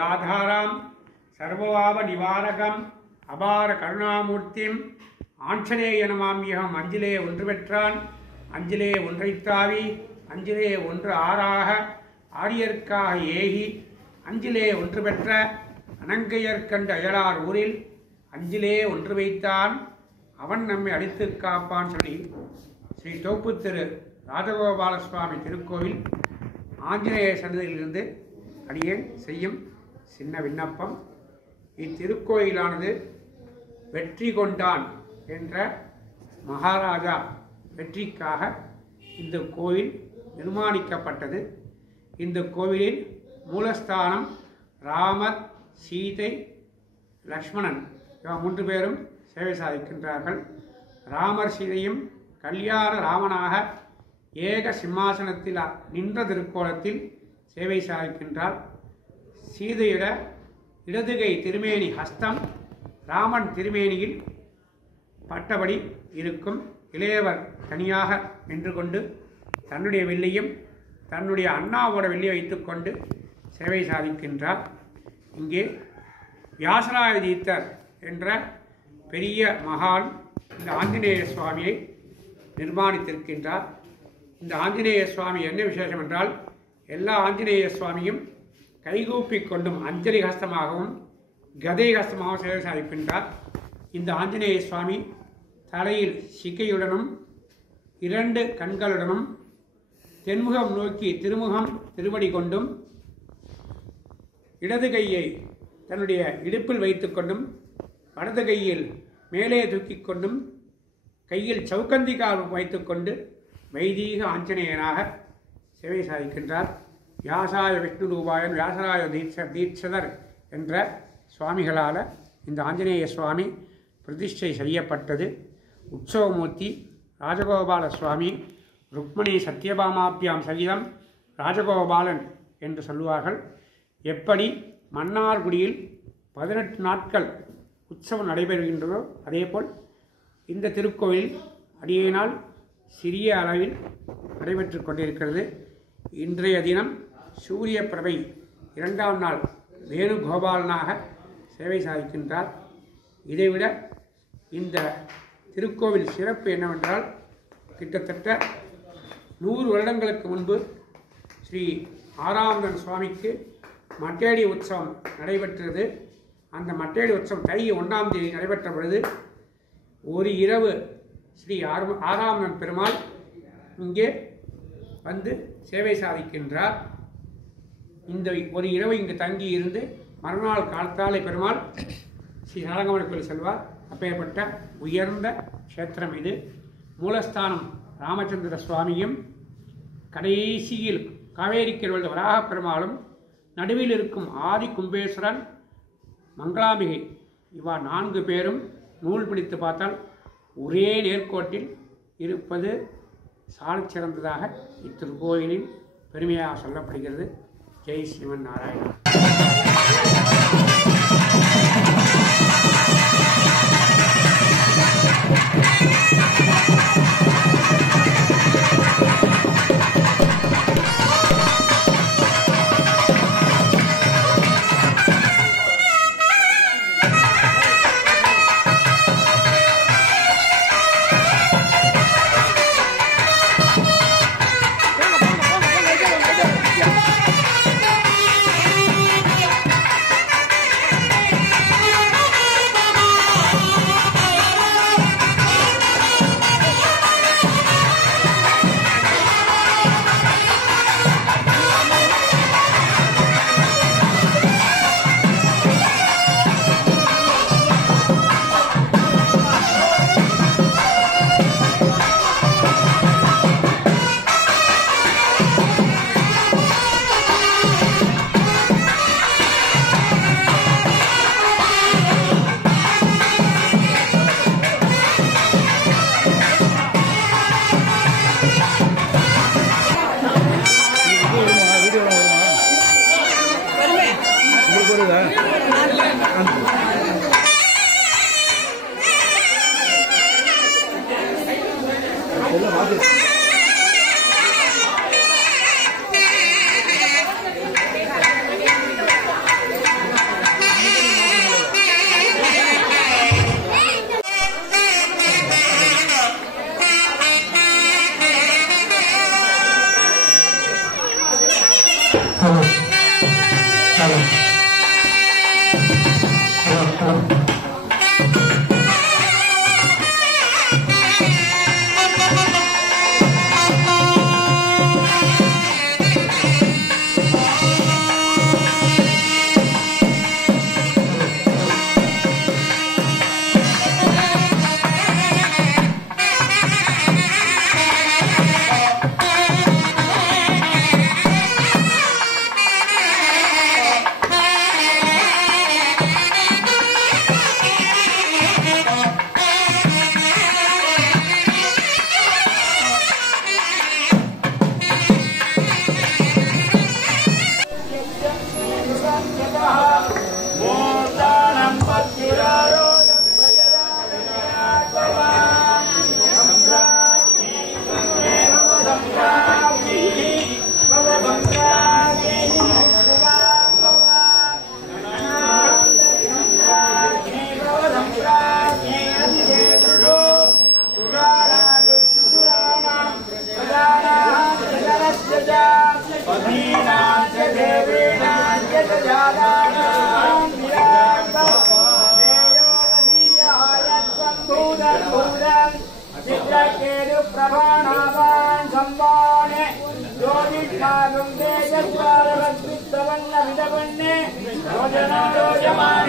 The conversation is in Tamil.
ஆதாரம் சர்வபாவ நிவாரகம் அபார கருணாமூர்த்திம் ஆஞ்சநேய நமாம்யகம். அஞ்சிலே ஒன்று பெற்றான் அஞ்சிலே ஒன்றைத்தாவி அஞ்சிலே ஒன்று ஆறாக ஆரியர்க்காக ஏகி அஞ்சிலே ஒன்று பெற்ற அனங்கையர்கண்ட அயலார் ஊரில் அஞ்சிலே ஒன்று வைத்தான் அவன் நம்மை அடித்து காப்பான் சொல்லி ஸ்ரீ தோப்பு திரு ராஜகோபால சுவாமி திருக்கோவில் ஆஞ்சநேய சன்னதியிலிருந்து அடியேன் செய்யும் சின்ன விண்ணப்பம். இத்திருக்கோயிலானது வெற்றி கொண்டான் என்ற மகாராஜா வெற்றிக்காக இந்த கோயில் நிர்மாணிக்கப்பட்டது. இந்த கோவிலில் மூலஸ்தானம் ராமர், சீதை, லக்ஷ்மணன் இவங்க 3 பேரும் சேவை சாதிக்கின்றார்கள். ராமர் சீதையும் கல்யாண ராமனாக ஏக சிம்மாசனத்தில் நின்ற திருக்கோலத்தில் சேவை சாதிக்கின்றார். சீதையிட இடதுகை திருமேனி ஹஸ்தம் ராமன் திருமேனியில் பட்டபடி இருக்கும். இளையவர் தனியாக நின்று கொண்டு தன்னுடைய வில்லையும் தன்னுடைய அண்ணாவோட வில்லை வைத்துக்கொண்டு சேவை சாதிக்கின்றார். இங்கே வியாசராய தீர்த்தர் என்ற பெரிய மகான் இந்த ஆஞ்சநேய சுவாமியை நிர்மாணித்திருக்கின்றார். இந்த ஆஞ்சநேய சுவாமி என்ன விசேஷம் என்றால், எல்லா ஆஞ்சநேய சுவாமியும் கைகூப்பி கொண்டும் அஞ்சலி ஹஸ்தமாகவும் கதை ஹஸ்தமாகவும் சேவை சாதிக்கின்றார். இந்த ஆஞ்சநேய சுவாமி தலையில் சிக்கையுடனும் 2 கண்களுடனும் தென்முகம் நோக்கி திருமுகம் திருவடி கொண்டும் இடது கையை தன்னுடைய இடுப்பில் வைத்துக்கொண்டும் வலது கையில் மேலே தூக்கி கொண்டும் கையில் சவுக்கந்திகால் வைத்துக்கொண்டு வைதீக ஆஞ்சநேயனாக சேவை சாதிக்கின்றார். வியாசாய விஷ்ணு ரூபாயன் வியாசராய தீட்சதர் என்ற சுவாமிகளால் இந்த ஆஞ்சநேய சுவாமி பிரதிஷ்டை செய்யப்பட்டது. உற்சவமூர்த்தி ராஜகோபால சுவாமி ருக்மணி சத்யபாமாபியாம் சகிதம் ராஜகோபாலன் என்று சொல்லுவார்கள். எப்படி மன்னார்குடியில் 18 நாட்கள் உற்சவம் நடைபெறுகின்றதோ அதேபோல் இந்த திருக்கோவில் அடியினால் சிறிய அளவில் நடைபெற்று கொண்டிருக்கிறது. இன்றைய தினம் சூரிய பிரபை 2ஆம் நாள் வேணுகோபாலனாக சேவை சாதிக்கின்றார். இதைவிட இந்த திருக்கோவில் சிறப்பு என்னவென்றால், கிட்டத்தட்ட 100 வருடங்களுக்கு முன்பு ஸ்ரீ ஆறாமதன் சுவாமிக்கு மட்டேடி உற்சவம் நடைபெற்றது. அந்த மட்டேடி உற்சவம் தை 1ஆம் தேதி நடைபெற்ற பொழுது ஒரு இரவு ஸ்ரீ ஆறாமதன் பெருமாள் இங்கே வந்து சேவை சாதிக்கின்றார். இந்த ஒரு இரவு இங்கு தங்கி இருந்து மறுநாள் காலத்தாலை பெருமாள் ஸ்ரீ சாரங்கமணி கோயில் செல்வார். அப்பேற்பட்ட உயர்ந்த க்ஷேத்திரம் இது. மூலஸ்தானம் ராமச்சந்திர சுவாமியும் கடைசியில் காவேரிக்கரையில் வராக பெருமாளும் நடுவில் இருக்கும் ஆதி கும்பேஸ்வரன் மங்களாம்பிகை இவா 4 பேரும் நூல் பிடித்து பார்த்தால் ஒரே நேர்கோட்டில் இருப்பது சாலச் சிறந்ததாக இத்திருக்கோயிலின் பெருமையாக சொல்லப்படுகிறது. ஜெய் ஸ்ரீமன் நாராயணன். प्रभाणावान् सम्माने ज्योतिष्मागं तेजस्वारवद्वित्तवन्न विदवन्ने योजना योजमान